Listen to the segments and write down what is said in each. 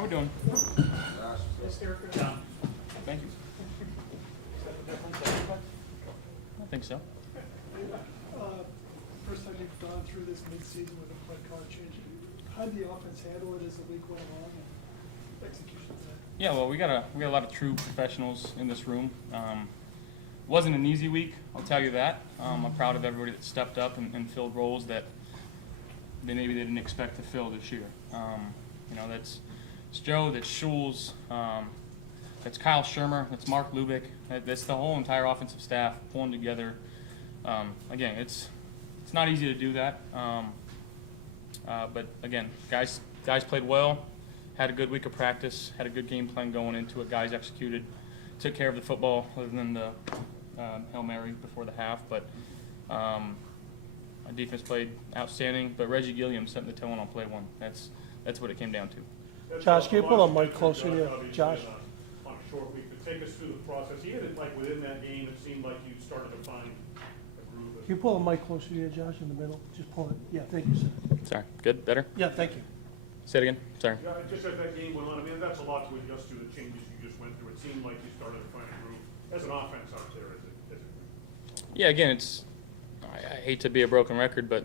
How we doing? Yes, Eric. John. Thank you. Is that the difference, everybody? I think so. First time you've gone through this mid-season with a play card change, how did the offense handle it as the week went along and execution of that? Yeah, well, we got a lot of true professionals in this room. Wasn't an easy week, I'll tell you that. I'm proud of everybody that stepped up and filled roles that maybe they didn't expect to fill this year. You know, that's Joe, that's Schulz, that's Kyle Shermer, that's Mark Lubick. That's the whole entire offensive staff pulling together. Again, it's not easy to do that. But again, guys played well, had a good week of practice, had a good game plan going into it. Guys executed, took care of the football other than the Hail Mary before the half. But our defense played outstanding. But Reggie Gilliam set the tone on play one. That's what it came down to. Josh, can you pull the mic closer to you? Josh? On a short week, but take us through the process. Even like within that game, it seemed like you started to find a groove. Can you pull the mic closer to you, Josh, in the middle? Just pull it. Yeah, thank you, sir. Sorry, good, better? Yeah, thank you. Say it again, sorry. Yeah, just as that game went on, I mean, that's a lot to adjust to, the changes you just went through. It seemed like you started to find a groove as an offense out there. Yeah, again, I hate to be a broken record, but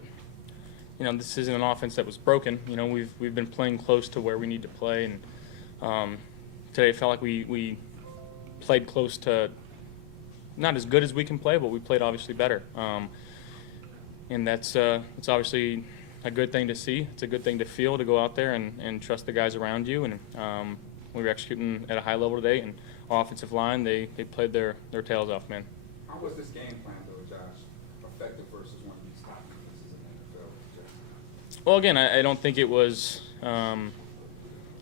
you know, this isn't an offense that was broken. You know, we've been playing close to where we need to play, and today it felt like we played close to not as good as we can play, but we played obviously better. And it's obviously a good thing to see. It's a good thing to feel, to go out there and trust the guys around you. And we were executing at a high level today, and our offensive line, they played their tails off, man. How was this game plan, though, Josh, effective versus one of these top defenses in the NFL? Well, again, I don't think it was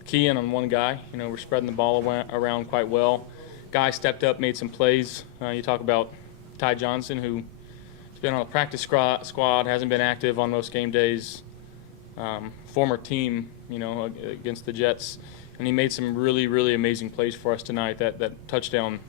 keying on one guy. You know, we're spreading the ball around quite well. Guy stepped up, made some plays. You talk about Ty Johnson, who's been on a practice squad, hasn't been active on most game days. Former team, you know, against the Jets. And he made some really, really amazing plays for us tonight. That touchdown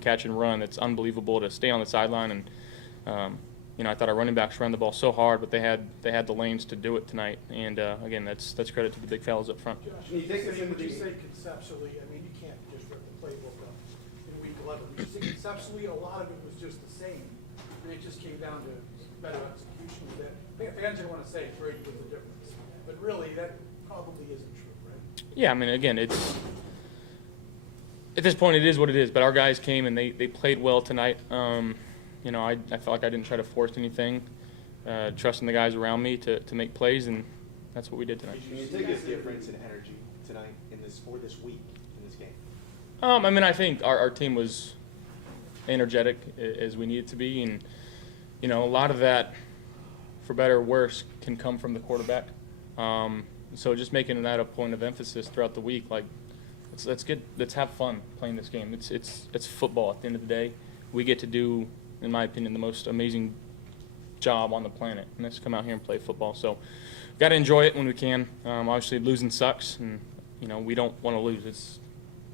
catch and run, it's unbelievable to stay on the sideline. And you know, I thought our running backs ran the ball so hard, but they had the lanes to do it tonight. And again, that's credit to the big fellas up front. Josh, Can you take us into would you the- say conceptually, I mean, you can't just rip the playbook up in week 11. Would you say conceptually a lot of it was just the same, and it just came down to better execution with it? Fans are going to say Brady was the difference, but really that probably isn't true, right? Yeah, I mean, again, it's at this point it is what it is. But our guys came and they played well tonight. You know, I felt like I didn't try to force anything, trusting the guys around me to make plays, and that's what we did tonight. Can you take a difference in energy tonight for this week in this game? I mean, I think our team was energetic as we needed to be, and you know, a lot of that, for better or worse, can come from the quarterback. So just making that a point of emphasis throughout the week, like let's have fun playing this game. It's football at the end of the day. We get to do, in my opinion, the most amazing job on the planet, and that's come out here and play football. So got to enjoy it when we can. Obviously, losing sucks, and you know, we don't want to lose. It's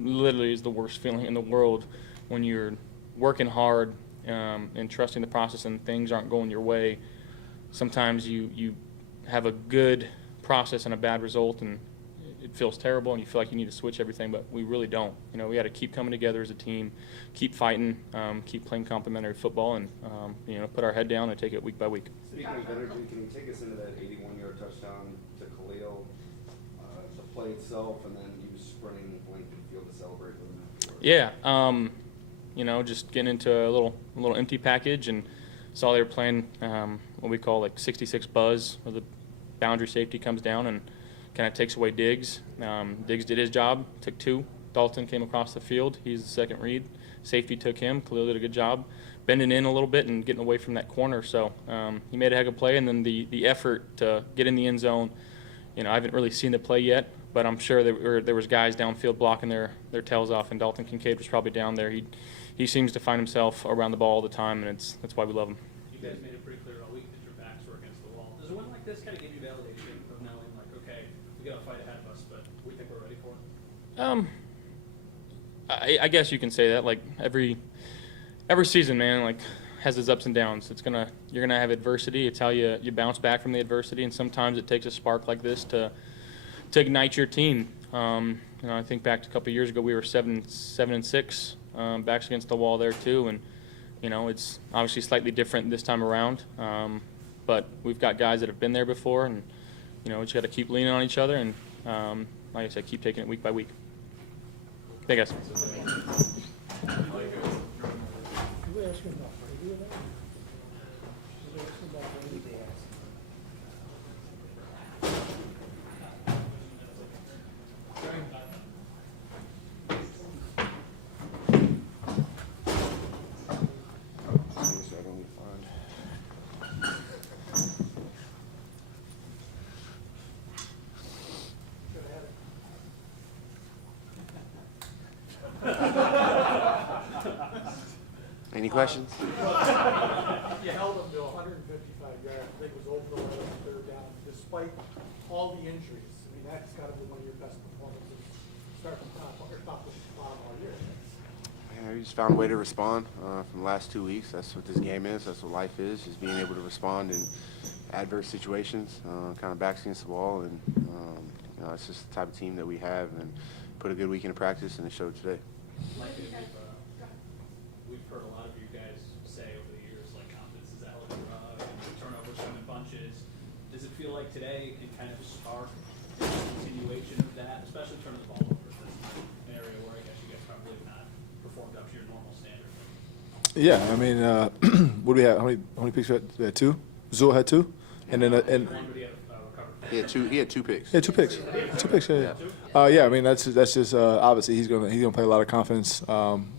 literally is the worst feeling in the world when you're working hard and trusting the process and things aren't going your way. Sometimes you have a good process and a bad result, and it feels terrible, and you feel like you need to switch everything, but we really don't. You know, we got to keep coming together as a team, keep fighting, keep playing complementary football, and you know, put our head down and take it week by week. Speaking of energy, can you take us into that 81-yard touchdown to Khalil, the play itself, and then you sprinting Lincoln Field to celebrate with him afterwards? Yeah, you know, just getting into a little empty package, and saw they were playing what we call like 66 buzz, where the boundary safety comes down and kind of takes away Diggs. Diggs did his job, took two. Dalton came across the field. He's the second read. Safety took him. Khalil did a good job bending in a little bit and getting away from that corner. So he made a heck of a play. And then the effort to get in the end zone, you know, I haven't really seen the play yet, but I'm sure there was guys downfield blocking their tails off, and Dalton Kincaid was probably down there. He seems to find himself around the ball all the time, and that's why we love him. You guys made it pretty clear all week that your backs were against the wall. Does a win like this kind of give you validation of knowing, like, okay, we got a fight ahead of us, but we think we're ready for it? I guess you can say that. Like every season, man, like has its ups and downs. You're gonna have adversity. It's how you bounce back from the adversity, and sometimes it takes a spark like this to ignite your team. I think back to a couple of years ago, we were 7-6, backs against the wall there too, and it's obviously slightly different this time around. But we've got guys that have been there before, and we just got to keep leaning on each other, and like I said, keep taking it week by week. Thank you, guys. Any questions? You held them to 155 yards. I think it was over the line on third down, despite all the injuries. I mean, that's got to be one of your best performances, start from top to bottom all year. Yeah, we just found a way to respond from the last 2 weeks. That's what this game is. That's what life is, just being able to respond in adverse situations, kind of backs against the wall. And, it's just the type of team that we have, and put a good week into practice, and it showed today. Mike, we've heard a lot of you guys say over the years, like, confidence is out of the rug, and turnovers come in bunches. Does it feel like today it kind of spark a continuation of that, especially turning the ball over? That's an area where I guess you guys probably have not performed up to your normal standard. Yeah, I mean, what do we have? How many picks? We had two. Zul had two, and then One, but he had recovered. He had two picks. yeah, 2 picks. 2 picks. Yeah. Yeah, I mean that's just obviously he's gonna play a lot of confidence,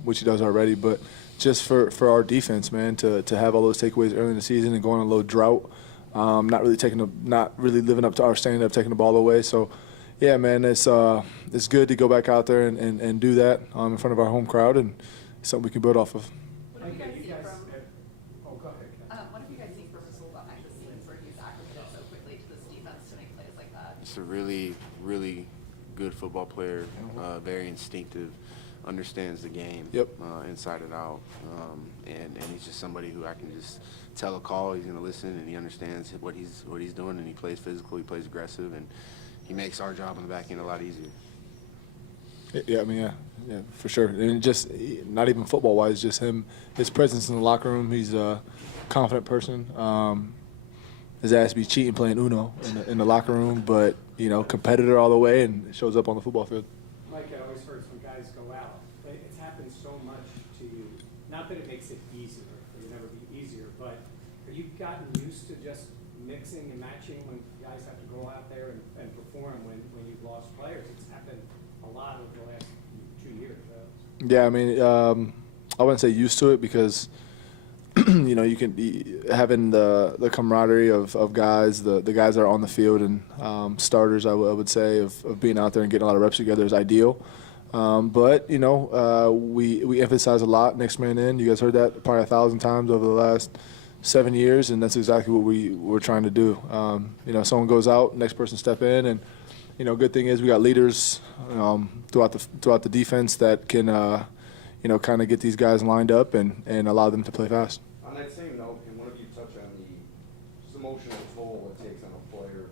which he does already. But just for our defense, man, to have all those takeaways early in the season and going on a little drought, not really living up to our standard of taking the ball away. So, yeah, man, it's good to go back out there and do that in front of our home crowd, and it's something we can build off of. What do you guys see from? Go ahead. What do you guys see from Rasul behind the scenes where he's acclimated so quickly to this defense to make plays like that? It's a really, really good football player, very instinctive, understands the game inside and out, and he's just somebody who I can just tell a call, he's going to listen, and he understands what he's doing, and he plays physical, he plays aggressive, and he makes our job on the back end a lot easier. Yeah, I mean, yeah, for sure. And just not even football-wise, just his presence in the locker room. He's a confident person. His ass be cheating playing Uno in the locker room, but competitor all the way, and it shows up on the football field. Mike, I always heard some guys go out, but it's happened so much to you. Not that it makes it easier, it will never be easier, but have you gotten used to just mixing and matching when guys have to go out there and perform when you've lost players? It's happened a lot over the last 2 years. Yeah, I mean, I wouldn't say used to it because, you can be having the camaraderie of guys, the guys that are on the field and starters, I would say, of being out there and getting a lot of reps together is ideal. But, we emphasize a lot next man in. You guys heard that probably 1,000 times over the last 7 years, and that's exactly what we're trying to do. Someone goes out, next person step in, and good thing is we got leaders throughout the defense that can kind of get these guys lined up and allow them to play fast. On that same note, can one of you touch on the just emotional toll it takes on a player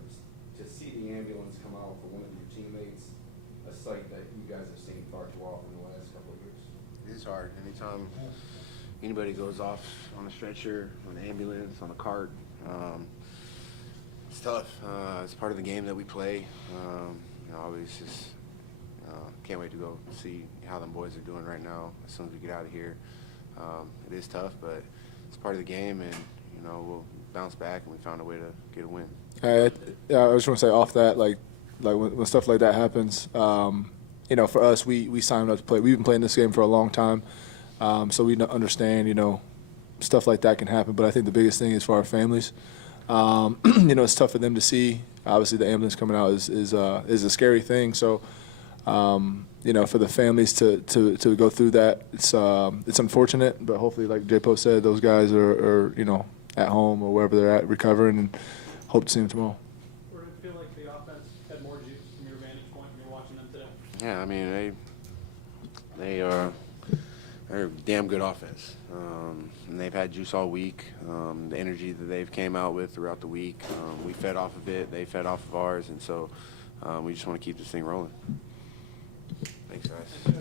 to see the ambulance come out for one of your teammates, a sight that you guys have seen far too often in the last couple of years? It is hard. Anytime anybody goes off on a stretcher, on an ambulance, on a cart, it's tough. It's part of the game that we play. Always just can't wait to go see how them boys are doing right now as soon as we get out of here. It is tough, but it's part of the game, and we'll bounce back, and we found a way to get a win. I just want to say off that, like when stuff like that happens, for us, we signed up to play. We've been playing this game for a long time, so we understand, stuff like that can happen. But I think the biggest thing is for our families. It's tough for them to see. Obviously, the ambulance coming out is a scary thing. So, for the families to go through that, it's unfortunate. But hopefully, like J-Po said, those guys are at home or wherever they're at recovering, and hope to see them tomorrow. Or did it feel like the offense had more juice from your vantage point when you're watching them today? Yeah, I mean, they're a damn good offense. And they've had juice all week. The energy that they've came out with throughout the week, we fed off of it. They fed off of ours. And so we just want to keep this thing rolling. Thanks, guys.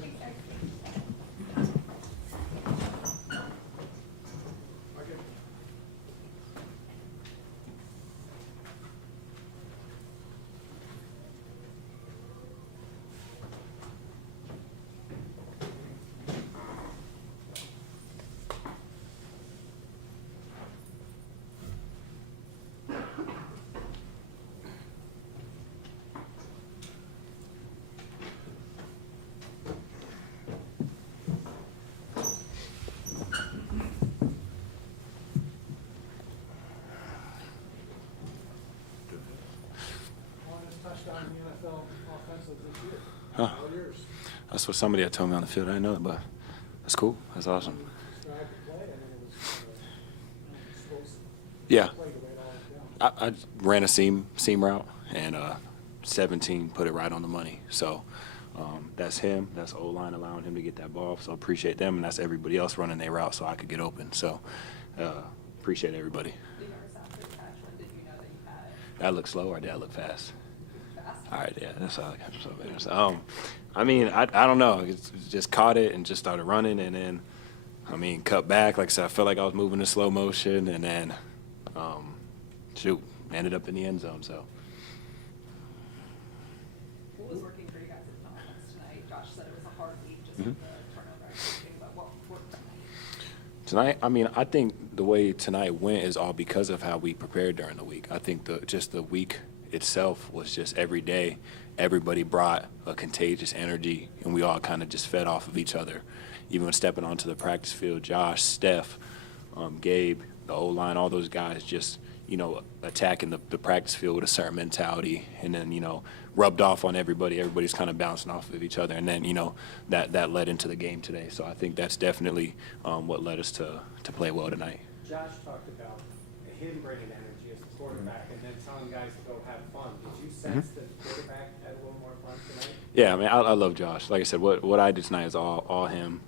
Longest touchdown in the NFL offensive this year. Huh. All yours. That's what somebody had told me on the field. I didn't know it, but that's cool. That's awesome. Describe the play, and then it was explosive. Yeah. Play the way it all went down. I ran a seam route, and 17 put it right on the money. So that's him. That's O-line allowing him to get that ball. So appreciate them, and that's everybody else running their route so I could get open. So appreciate everybody. You nervous after the catch? When did you know that you had it? Did I look slow or did I look fast? Fast? All right, yeah, that's all I got. So bad. So, I mean, I don't know. It's just caught it and just started running, and then, I mean, cut back. Like I said, I felt like I was moving in slow motion, and then, ended up in the end zone. So. What was working for you guys at the offense tonight? Josh said it was a hard week just with the turnover and everything, but what worked tonight? Tonight, I mean, I think the way tonight went is all because of how we prepared during the week. I think the week itself was just every day, everybody brought a contagious energy, and we all kind of just fed off of each other. Even when stepping onto the practice field, Josh, Steph, Gabe, the O-line, all those guys just, attacking the practice field with a certain mentality, and then, rubbed off on everybody. Everybody's kind of bouncing off of each other, and then, that led into the game today. So I think that's definitely what led us to play well tonight. Josh talked about him bringing energy as the quarterback and then telling guys to go have fun. Did you sense that the quarterback had a little more fun tonight? Yeah, I mean, I love Josh. Like I said, what I did tonight is all him.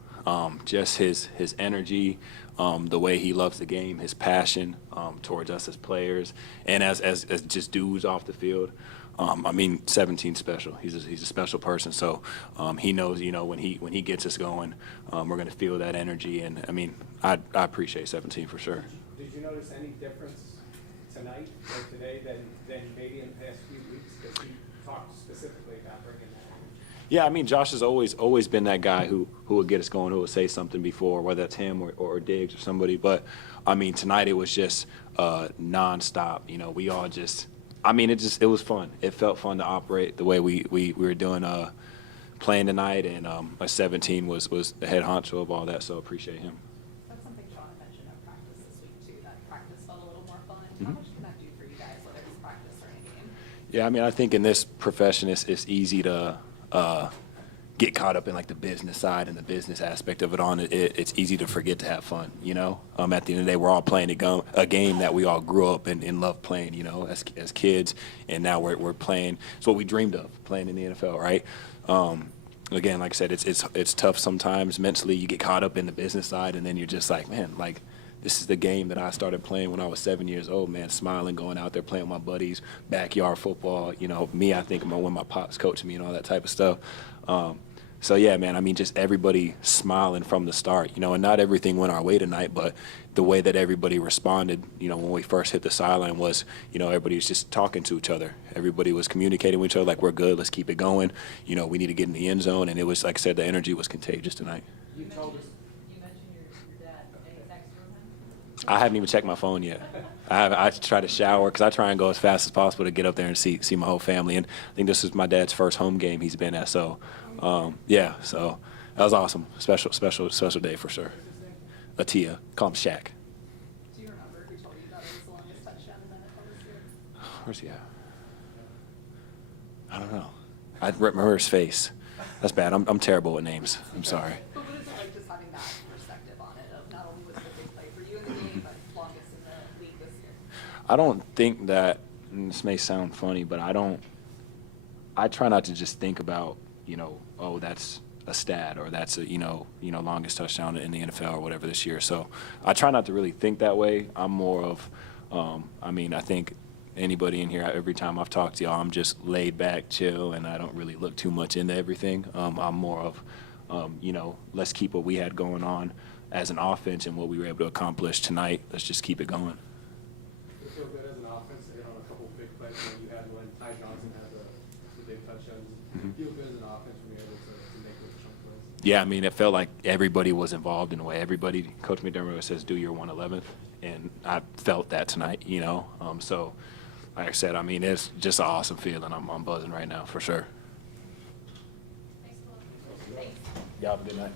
Just his energy, the way he loves the game, his passion towards us as players, and as just dudes off the field. I mean, 17's special. He's a special person. So he knows, when he gets us going, we're going to feel that energy. And I mean, I appreciate 17 for sure. Did you notice any difference tonight or today than maybe in the past few weeks? Because he talked specifically about bringing that energy. Yeah, I mean, Josh has always been that guy who would get us going, who would say something before, whether that's him or Diggs or somebody. But I mean, tonight it was just nonstop. We all just. I mean, it was fun. It felt fun to operate the way we were doing playing tonight, and 17 was the head honcho of all that. So appreciate him. That's something Sean mentioned at practice this week too. That practice felt a little more fun. How much can that do for you guys, whether it's practice or in a game? Yeah, I mean, I think in this profession, it's easy to get caught up in like the business side and the business aspect of it on it. It's easy to forget to have fun, At the end of the day, we're all playing a game that we all grew up and loved playing, as kids, and now we're playing. It's what we dreamed of, playing in the NFL, right? Again, like I said, it's tough sometimes mentally. You get caught up in the business side, and then you're just like, man, like this is the game that I started playing when I was 7 years old, man, smiling, going out there playing with my buddies, backyard football. Me, I think when my pops coached me and all that type of stuff. So, yeah, man, I mean, just everybody smiling from the start, and not everything went our way tonight, but the way that everybody responded, when we first hit the sideline was, everybody was just talking to each other. Everybody was communicating with each other like, we're good, let's keep it going. We need to get in the end zone, and it was, like I said, the energy was contagious tonight. You mentioned your dad. Any text from him? I haven't even checked my phone yet. I try to shower because I try and go as fast as possible to get up there and see my whole family. And I think this is my dad's first home game he's been at. So, so that was awesome. Special day for sure. Atia, call him Shaq. Do you remember who told you that it was the longest touchdown in the NFL this year? Where's he at? I don't know. I remember his face. That's bad. I'm terrible with names. I'm sorry. But what is it like just having that perspective on it of not only was it a big play for you in the game, but longest in the league this year? I don't think that, and this may sound funny, but I try not to just think about, oh, that's a stat or that's a, longest touchdown in the NFL or whatever this year. So I try not to really think that way. I'm more of, I think anybody in here, every time I've talked to y'all, I'm just laid back, chill, and I don't really look too much into everything. I'm more of, let's keep what we had going on as an offense and what we were able to accomplish tonight. Let's just keep it going. Did it feel good as an offense to hit on a couple of big plays when you had when Ty Johnson had the big touchdowns? Did it feel good as an offense when you were able to make those chunk plays? Yeah, I mean, it felt like everybody was involved in a way. Everybody, Coach McDermott says, do your 111th, and I felt that tonight, So, like I said, I mean, it's just an awesome feeling. I'm buzzing right now, for sure. Y'all have a good night.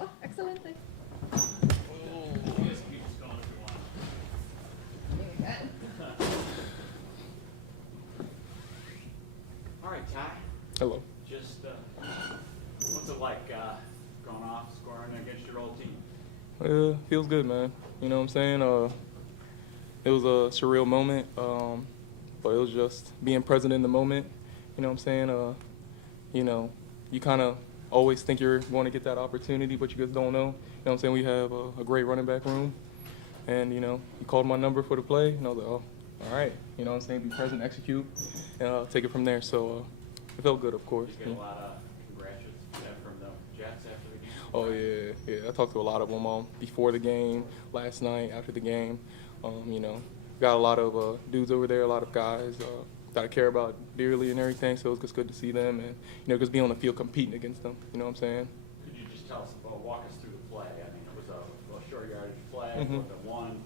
Oh, excelente. Just keep us going if you want. All right, Ty. Hello. Just what's it like going off, scoring against your old team? Feels good, man. You know what I'm saying? It was a surreal moment, but it was just being present in the moment. You know what I'm saying? You know, you kind of always think you're going to get that opportunity, but you just don't know. You know what I'm saying? We have a great running back room, and, you know, he called my number for the play, and I was like, oh, all right. You know what I'm saying? Be present, execute, and take it from there. So it felt good, of course. Did you get a lot of congratulations from the Jets after the game? Oh, yeah. I talked to a lot of them before the game, last night, after the game. You know, got a lot of dudes over there, a lot of guys that I care about dearly and everything, so it was just good to see them and, you know, just be on the field competing against them. You know what I'm saying? Could you just tell us, walk us through the play? I mean, it was a short yardage play, Mhm. 4th and 1.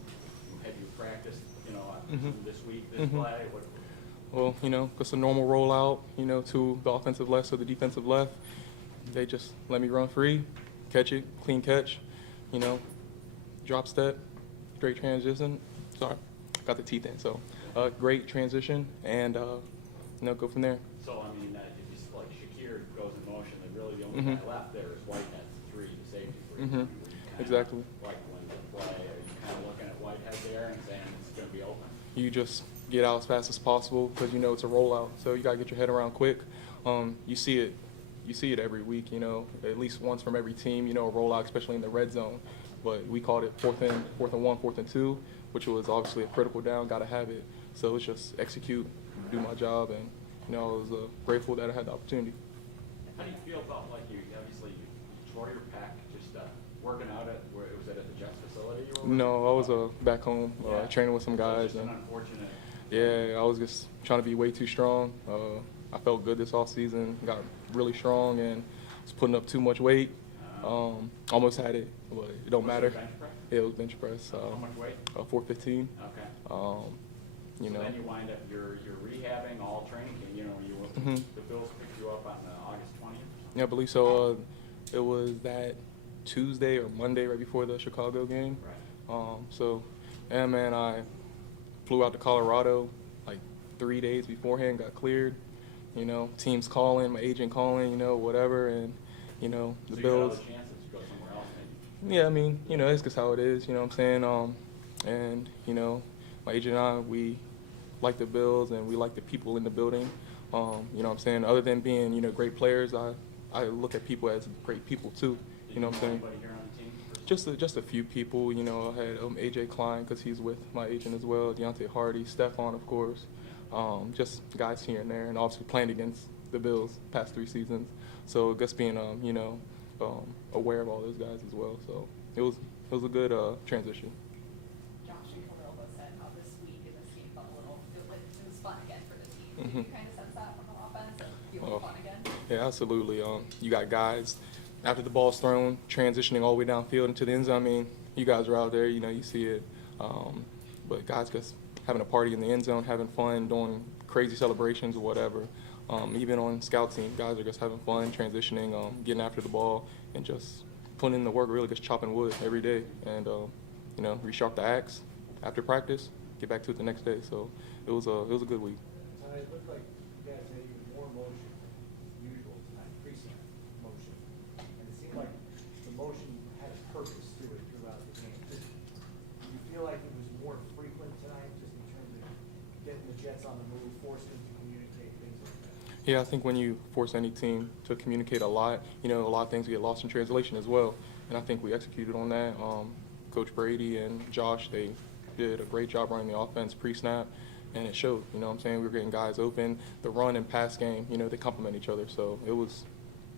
Have you practiced, you know, this week, this Mhm. play? What, Well, you know, just a normal rollout, you know, to the offensive left, so the defensive left. They just let me run free, catch it, clean catch, you know, drop step, straight transition. Sorry, got the teeth in. So, great transition, and, you know, go from there. so, I mean, if you, like Shakir goes in motion, then really the only guy left there is Whitehead, the safety three. Mhm. Exactly. Like when you play, are you kind of looking at Whitehead there and saying it's going to be open? You just get out as fast as possible because you know it's a rollout, so you gotta get your head around quick. You see it every week, you know, at least once from every team, you know, a rollout, especially in the red zone. But we called it 4th and 1, 4th and 2, which was obviously a critical down. Gotta have it. So it's just execute, do my job, and, you know, I was grateful that I had the opportunity. How do you feel about, like, you obviously you tore your pec just working out at, where was it at the Jets facility? You were No, I was back home training with some So it's guys. just an And unfortunate. yeah, I was just trying to be way too strong. I felt good this offseason, got really strong, and was putting up too much weight. Almost had it, but it don't Was it matter. bench press? Yeah, it was bench press. How much weight? 415. Okay. You So know. then you wind up, you're rehabbing all training, you know, Mhm. the Bills picked you up on August 20th? Yeah, I believe so. It was that Tuesday or Monday right before the Chicago game. Right. So, yeah, man, I flew out to Colorado like 3 days beforehand, got cleared. You know, teams calling, my agent calling, you know, whatever, and, you know, the So you Bills. got other chances to go somewhere else, maybe? Yeah, I mean, you know, it's just how it is, you know what I'm saying? And, you know, my agent and I, we like the Bills and we like the people in the building. You know what I'm saying? Other than being, you know, great players, I look at people as great people too. You know what I'm saying? Anybody here on the team? Just a few people, you know. I had AJ Klein because he's with my agent as well, Deontay Hardy, Stephon, of course. Just guys here and there, and obviously playing against the Bills past 3 seasons. So just being, you know, aware of all those guys as well. So it was a good transition. Josh and Khalil both said how this week and this game felt a little, it was fun again for the team. Did Mhm. you kind of sense that from the offense, of feeling Oh. fun again? Yeah, absolutely. You got guys after the ball's thrown, transitioning all the way downfield into the end zone. I mean, you guys are out there, you know, you see it. But guys just having a party in the end zone, having fun, doing crazy celebrations or whatever. Even on scout team, guys are just having fun, transitioning, getting after the ball, and just putting in the work, really just chopping wood every day. And, you know, resharp the axe after practice, get back to it the next day. So it was a good week. It looked like you guys had even more motion than usual tonight, pre-snap motion. And it seemed like the motion had a purpose to it throughout the game. Do you feel like it was more frequent tonight, just in terms of getting the Jets on the move, forcing them to communicate, things like that? Yeah, I think when you force any team to communicate a lot, you know, a lot of things get lost in translation as well. And I think we executed on that. Coach Brady and Josh, they did a great job running the offense pre-snap, and it showed. You know what I'm saying? We were getting guys open. The run and pass game, you know, they complement each other. So it was,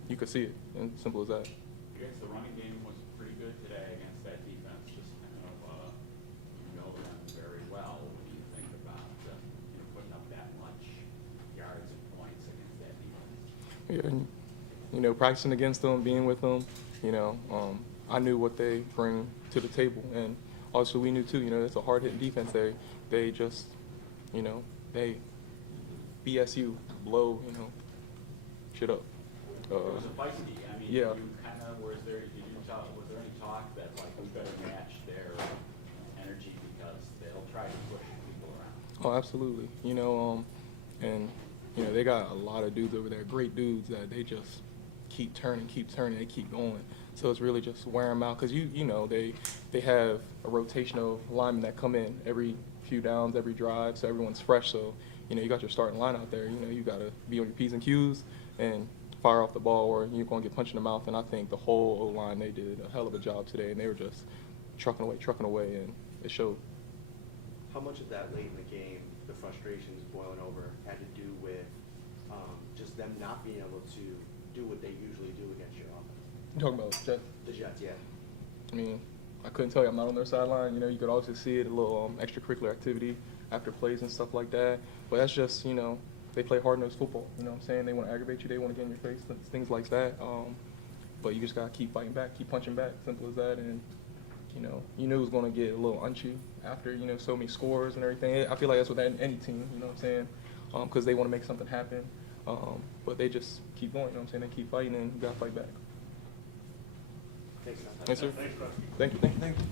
you could see it, and simple as that. I guess the running game was pretty good today against that defense, just kind of, you know them very well. What do you think about, you know, putting up that much yards and points against that defense? Yeah, and, you know, practicing against them, being with them, you know, I knew what they bring to the table, and also we knew too. You know, it's a hard-hitting defense. They just, you know, they BSU blow, you know, shit up. It was a feisty. I mean, yeah. you kind of was there any talk that like we better match their energy because they'll try to push people around? Oh, absolutely. You know, and you know they got a lot of dudes over there, great dudes that they just keep turning, they keep going. So it's really just wear them out because you know they have a rotation of linemen that come in every few downs, every drive, so everyone's fresh. So you got your starting line out there. You got to be on your P's and Q's and fire off the ball, or you're going to get punched in the mouth. And I think the whole O-line, they did a hell of a job today, and they were just trucking away, and it showed. How much of that late in the game, the frustrations boiling over, had to do with just them not being able to do what they usually do against your offense? You talking about Jets? The Jets, yeah. I mean, I couldn't tell you. I'm not on their sideline. You could obviously see it, a little extracurricular activity after plays and stuff like that. But that's just, they play hard-nosed football. You know what I'm saying? They want to aggravate you. They want to get in your face, things like that. But you just got to keep fighting back, keep punching back. Simple as that. And, you knew it was going to get a little unchy after, so many scores and everything. I feel like that's with any team, you know what I'm saying? Because they want to make something happen. But they just keep going, you know what I'm saying? They keep fighting, and you got to fight back. Thanks, man. Yes, sir. Thanks, Preston. Thank you. Thank you.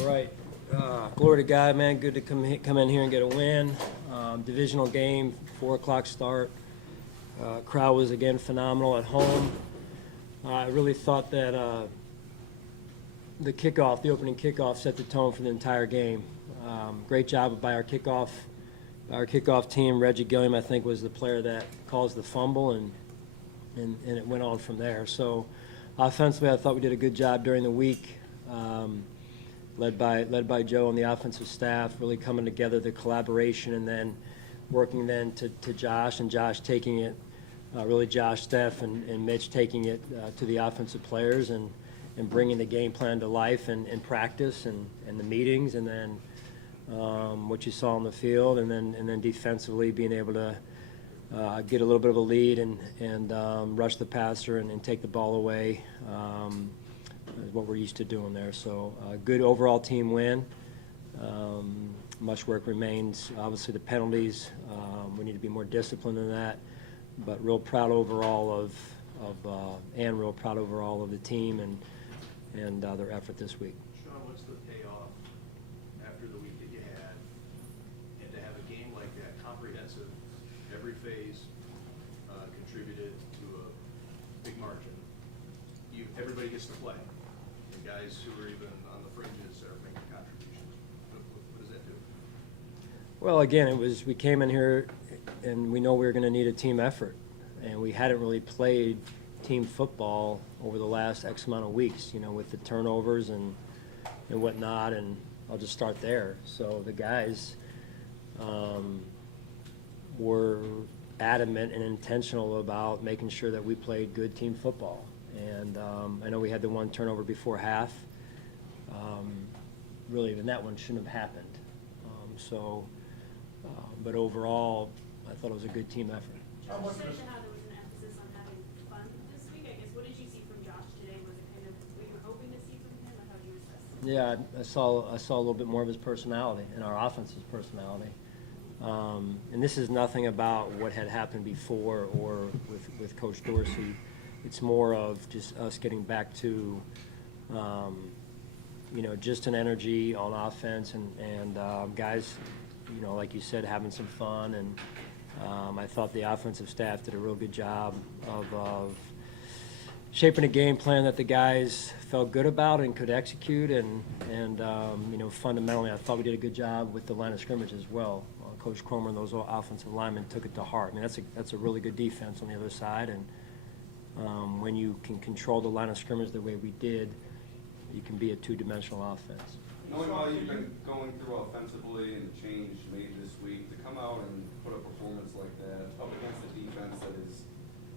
All right. Glory to God, man. Good to come in here and get a win. Divisional game, 4 o'clock start. Crowd was, again, phenomenal at home. I really thought that the opening kickoff, set the tone for the entire game. Great job by our kickoff team. Reggie Gilliam, I think, was the player that caused the fumble, and it went on from there. So offensively, I thought we did a good job during the week. Led by Joe and the offensive staff, really coming together, the collaboration, and then working then to Josh, and Josh taking it, really Josh, Steph, and Mitch taking it to the offensive players and bringing the game plan to life and practice and the meetings, and then what you saw on the field, and then defensively being able to get a little bit of a lead and rush the passer and take the ball away. Is what we're used to doing there. So good overall team win. Much work remains. Obviously the penalties, we need to be more disciplined than that, but real proud overall of the team and their effort this week. Sean, what's the payoff after the week that you had, and to have a game like that, comprehensive, every phase contributed to a big margin. Everybody gets to play. The guys who are even on the fringes are making contributions. What does that do? Well, again, we came in here and we know we were going to need a team effort, and we hadn't really played team football over the last X amount of weeks, with the turnovers and whatnot, and I'll just start there. So the guys were adamant and intentional about making sure that we played good team football. And I know we had the one turnover before half. Really, even that one shouldn't have happened. But overall, I thought it was a good team effort. Josh, you mentioned how there was an emphasis on having fun this week. I guess, what did you see from Josh today? Was it kind of what you were hoping to see from him, or how do you assess it? Yeah, I saw a little bit more of his personality and our offense's personality. And this is nothing about what had happened before or with Coach Dorsey. It's more of just us getting back to, just an energy on offense and guys, like you said, having some fun. And I thought the offensive staff did a real good job of shaping a game plan that the guys felt good about and could execute. And fundamentally, I thought we did a good job with the line of scrimmage as well. Coach Cromer and those offensive linemen took it to heart. I mean, that's a really good defense on the other side. And when you can control the line of scrimmage the way we did, you can be a two-dimensional offense. Knowing how you've been going through offensively and the change made this week, to come out and put a performance like that up against a defense that is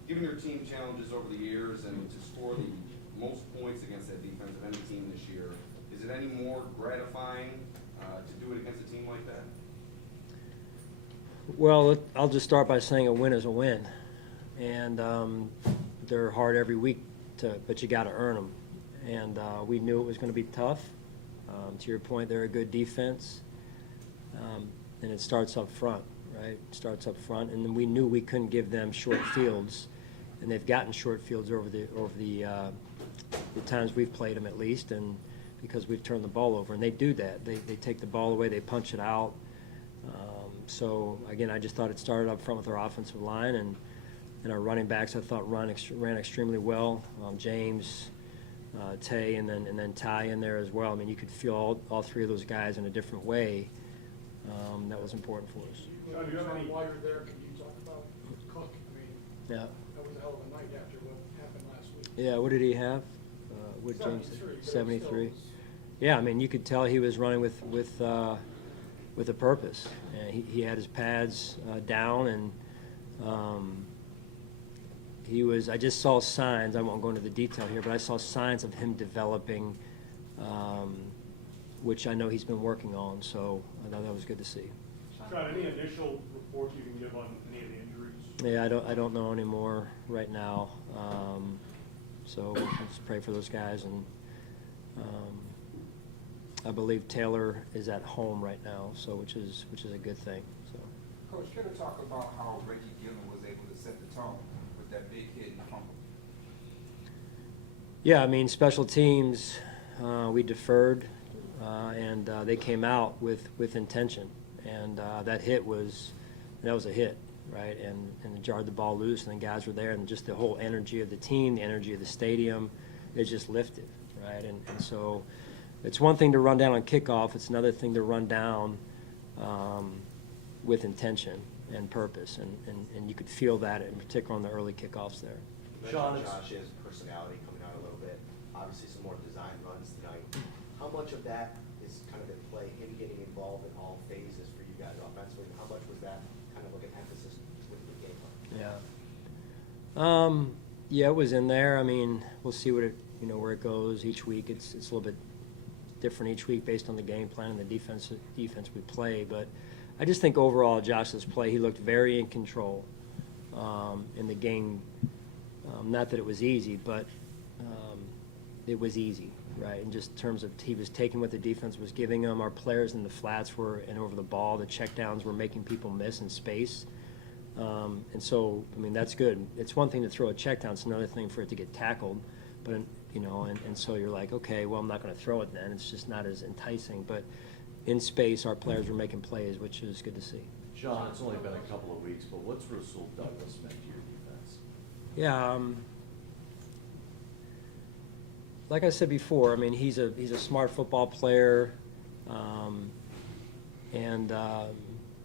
giving your team challenges over the years, and to score the most points against that defense of any team this year, is it any more gratifying to do it against a team like that? Well, I'll just start by saying a win is a win. And they're hard every week, but you got to earn them. And we knew it was going to be tough. To your point, they're a good defense, and it starts up front, right? It starts up front, and then we knew we couldn't give them short fields, and they've gotten short fields over the times we've played them, at least, and because we've turned the ball over, and they do that. They take the ball away, they punch it out. So again, I just thought it started up front with our offensive line, and our running backs, I thought, ran extremely well. James, Tay, and then Ty in there as well. I mean, you could feel all three of those guys in a different way. That was important for us. While you're there, can you talk about Cook? I mean, Yeah. that was a hell of a night after what happened last week. Yeah, what did he have? What James? 73. Yeah, I mean, you could tell he was running with a purpose. He had his pads down, and I just saw signs, I won't go into the detail here, but I saw signs of him developing, which I know he's been working on, so I thought that was good to see. Scott, any initial reports you can give on any of the injuries? Yeah, I don't know anymore right now, so we'll just pray for those guys, and I believe Taylor is at home right now, so which is a good thing. So. Coach, can you talk about how Reggie Gilliam was able to set the tone with that big hit and fumble? Yeah, I mean, special teams, we deferred. and they came out with intention, and that was a hit, right? And it jarred the ball loose, and the guys were there, and just the whole energy of the team, the energy of the stadium, it just lifted, right? And so it's one thing to run down on kickoff, it's another thing to run down with intention and purpose, and you could feel that in particular on the early kickoffs there. Sean, Josh's personality coming out a little bit, obviously some more design runs tonight. How much of that is kind of at play, him getting involved in all phases for you guys offensively, and how much was that kind of like an emphasis with the game plan? Yeah. Yeah, it was in there. I mean, we'll see what where it goes each week. It's a little bit different each week based on the game plan and the defense we play. But I just think overall, Josh's play, he looked very in control in the game. Not that it was easy, but it was easy, right? In just terms of he was taking what the defense was giving him. Our players in the flats were and over the ball. The checkdowns were making people miss in space. And so, I mean, that's good. It's one thing to throw a check down. It's another thing for it to get tackled. But, and so you're like, okay, well, I'm not going to throw it then. It's just not as enticing. But in space, our players were making plays, which is good to see. Sean, it's only been a couple of weeks, but what's Rasul Douglas meant to your defense? Yeah, like I said before, I mean, he's a smart football player, and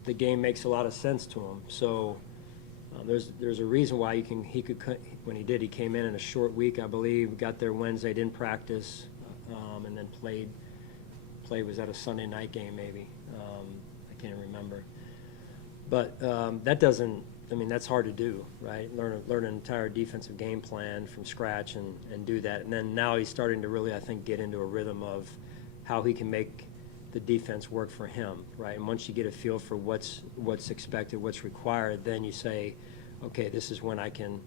the game makes a lot of sense to him. So there's a reason why he could when he did, he came in a short week, I believe, got there Wednesday, didn't practice, and then played was at a Sunday night game maybe. I can't remember. But that doesn't, I mean, that's hard to do, right? Learn an entire defensive game plan from scratch and do that. And then now he's starting to really, I think, get into a rhythm of how he can make the defense work for him, right? And once you get a feel for what's expected, what's required, then you say, okay, this is when I can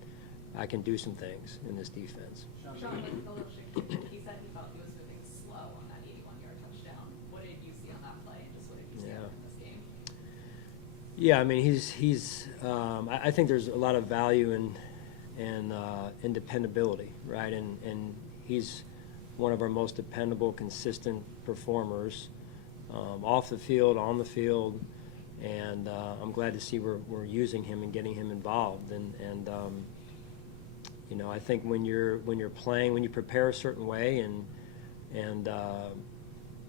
do some things in this defense. Sean, he said he thought he was moving slow on that 81-yard touchdown. What did you see on that play, and just what did you see in this game? Yeah, I mean, he's I think there's a lot of value in dependability, right? And he's one of our most dependable, consistent performers, off the field, on the field, and I'm glad to see we're using him and getting him involved. And I think when you're playing, when you prepare a certain way and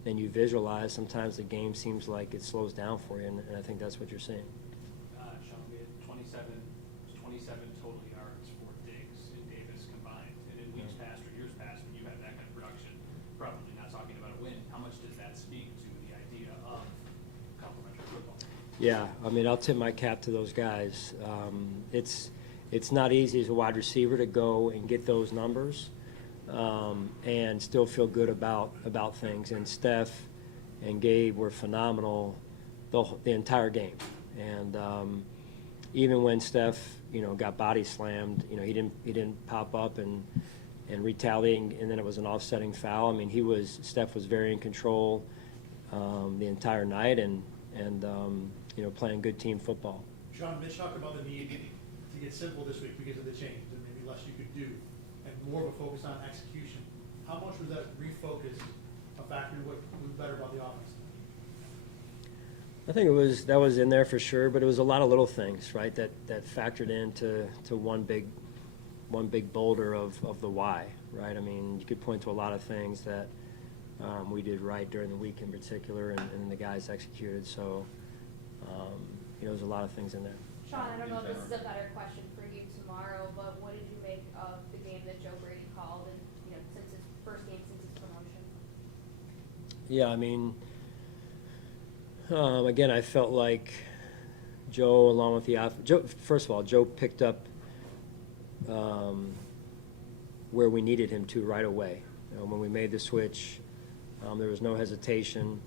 you visualize, sometimes the game seems like it slows down for you, and I think that's what you're seeing. Sean, we had 27 total yards for Diggs and Davis combined. And in weeks past or years past, when you had that kind of production, probably not talking about a win, how much does that speak to the idea of complementary football? Yeah, I mean, I'll tip my cap to those guys. It's not easy as a wide receiver to go and get those numbers and still feel good about things. And Steph and Gabe were phenomenal the entire game. And even when Steph, got body slammed, he didn't pop up and retaliate, and then it was an offsetting foul. I mean, Steph was very in control the entire night and playing good team football. Sean, Mitch talked about the need to get simple this week because of the change, and maybe less you could do, and more of a focus on execution. How much was that refocus a factor in what was better about the offense? I think that was in there for sure, but it was a lot of little things, right, that factored into one big boulder of the why, right? I mean, you could point to a lot of things that we did right during the week in particular, and the guys executed. So there's a lot of things in there. Sean, I don't know if this is a better question for you tomorrow, but what did you make of the game that Joe Brady called, and since his first game since his promotion? Yeah, I mean, again, I felt like Joe, along with the first of all, Joe picked up where we needed him to right away. When we made the switch, there was no hesitation.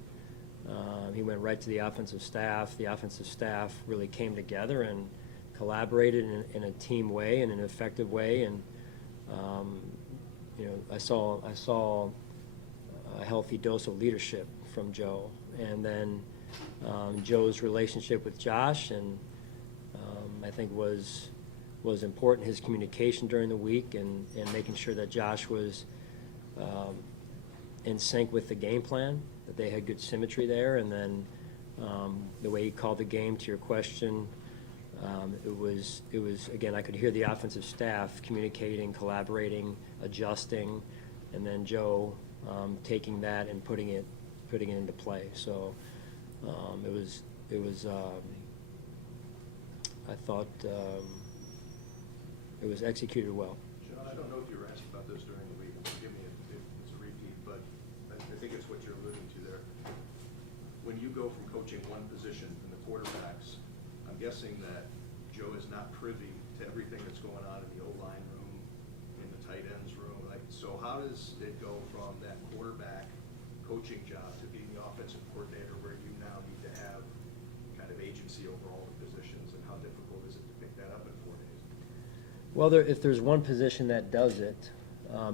He went right to the offensive staff. The offensive staff really came together and collaborated in a team way, in an effective way. And I saw a healthy dose of leadership from Joe. And then Joe's relationship with Josh, and I think was important. His communication during the week and making sure that Josh was in sync with the game plan that they had good symmetry there, and then the way he called the game, to your question, it was again, I could hear the offensive staff communicating, collaborating, adjusting, and then Joe taking that and putting it into play. So it was I thought it was executed well. John, I don't know if you were asked about this during the week, and forgive me if it's a repeat, but I think it's what you're alluding to there. When you go from coaching one position in the quarterbacks, I'm guessing that Joe is not privy to everything that's going on in the O-line room, in the tight ends room. Like, so how does it go from that quarterback coaching job to being the offensive coordinator, where you now need to have kind of agency over all the positions, and how difficult is it to pick that up in 4 days? Well, if there's one position that does it,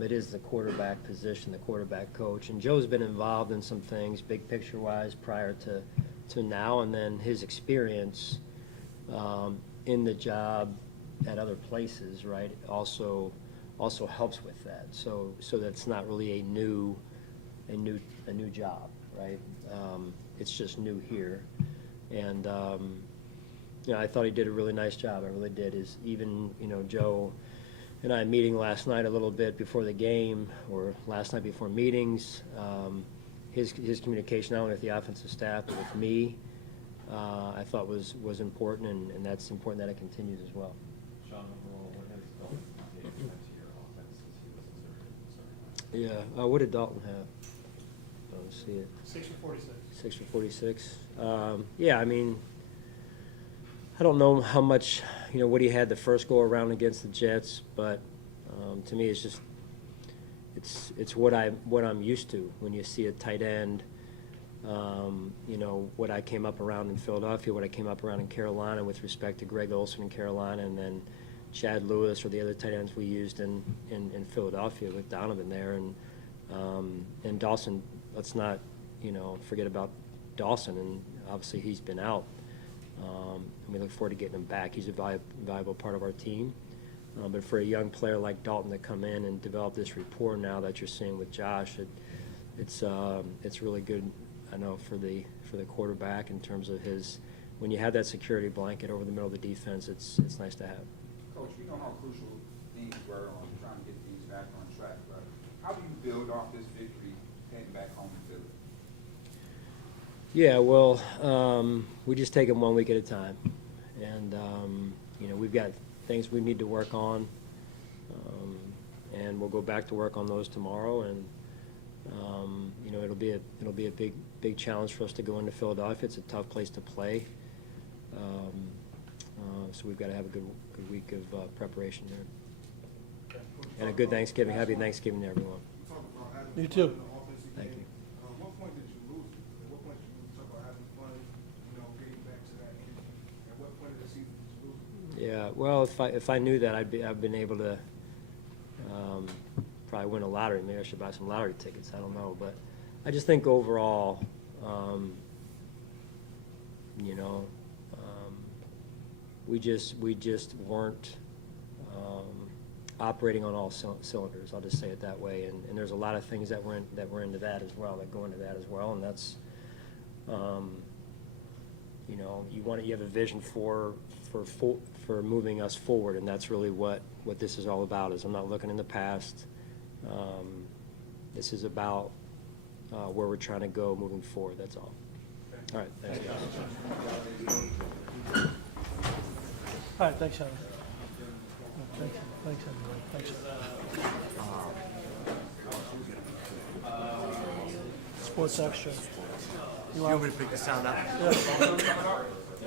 it is the quarterback position, the quarterback coach. And Joe's been involved in some things, big picture-wise, prior to now, and then his experience in the job at other places, right, also helps with that. So that's not really a new job, right? It's just new here, and I thought he did a really nice job. I really did. Is even Joe and I meeting last night a little bit before the game, or last night before meetings. His communication not only with the offensive staff but with me, I thought was important, and that's important that it continues as well. Sean, overall, what has Dalton Kincaid meant to your offense since he was inserted? Yeah. What did Dalton have? I don't see it. 6 for 46. 6 for 46. Yeah, I mean, I don't know how much, what he had the first go around against the Jets, but to me, it's just, it's what I'm used to when you see a tight end. What I came up around in Philadelphia, what I came up around in Carolina with respect to Greg Olsen in Carolina, and then Chad Lewis or the other tight ends we used in Philadelphia with Donovan there, and Dawson. Let's not forget about Dawson, and obviously he's been out. And we look forward to getting him back. He's a valuable part of our team. But for a young player like Dalton to come in and develop this rapport now that you're seeing with Josh, it's really good. I know for the quarterback in terms of when you have that security blanket over the middle of the defense, it's nice to have. Coach, we know how crucial things were on trying to get things back on track, but how do you build off this victory heading back home to Philly? Yeah, well, we just take them 1 week at a time, and we've got things we need to work on, and we'll go back to work on those tomorrow. And it'll be a big challenge for us to go into Philadelphia. It's a tough place to play, so we've got to have a good week of preparation there, and a good Thanksgiving. Happy Thanksgiving to everyone. You too. Thank you. What point did you lose it? At what point did you talk about having fun, getting back to that energy? At what point of the season did you lose it? Yeah, well, if I knew that, I've been able to probably win a lottery. Maybe I should buy some lottery tickets. I don't know, but I just think overall, we just weren't operating on all cylinders. I'll just say it that way. And there's a lot of things that were into that as well, that go into that as well. And that's, you have a vision for moving us forward, and that's really what this is all about. Is I'm not looking in the past. This is about where we're trying to go moving forward. That's all. All right. Thanks, guys. All right, thanks, Sean. Thanks, everyone. Thanks. Sports Extra. You want me to pick the sound up? Yeah.